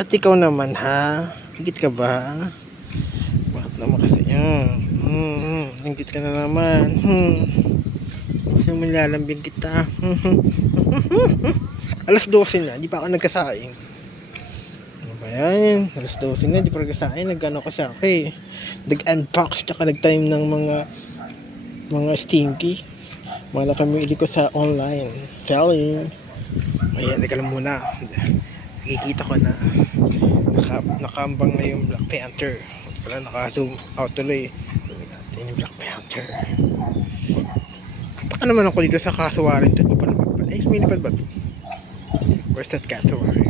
At ikaw naman ha? Higit ka ba? Bakit naman kasi yan? Higit ka na naman. Gusto mo nilalambing kita. Alas 12 na, di pa ako nagkasaing. Ano ba yan? Alas 12 na, di pa nagkasaing. Nag-ano ko sa akin. Nag-unbox, tsaka nag-time ng mga stinky. Mga nakamili ko sa online selling. Ayan, teka lang muna. Nakikita ko na nakambang na yung Black Panther. Wala, naka-zoom out tuloy. Gawin natin yung Black Panther. Taka naman ako dito sa kasuwarin. Ito pa naman. Lumilipad ba ito? Where's that kasuwari?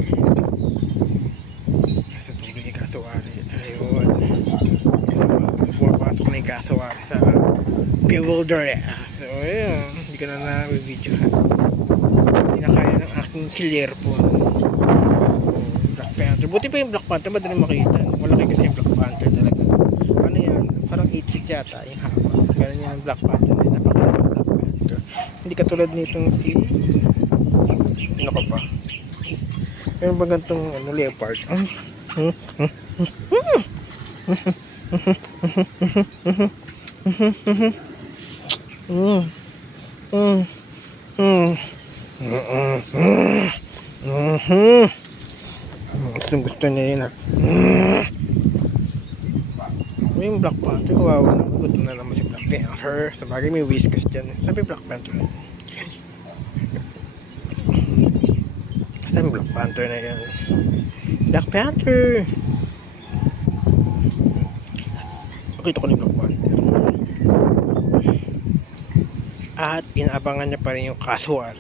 Sa tuloy yung kasuwari. Ayun. Pumapasok na yung kasuwari sa bewilder. So, ayun. Hindi ko na na-video. Hindi na kaya ng aking silyer po. Black Panther. Buti pa yung Black Panther, madali makita. Malaki kasi yung Black Panther talaga. Ano yan? Parang 8 feet yata yung haba. Ganun yan yung Black Panther. Napakalaking Black Panther. Hindi katulad nitong si... Ano ka ba? Meron ba gantong leopard? Gusto niya yun ha. Yung Black Panther, kawawa na. Gusto na naman si Black Panther. Sabagay may whiskas dyan. Sabi Black Panther. Sabi Black Panther na yan. Black Panther! Nakita ko ni Black Panther. At inaabangan niya pa rin yung kasuwari.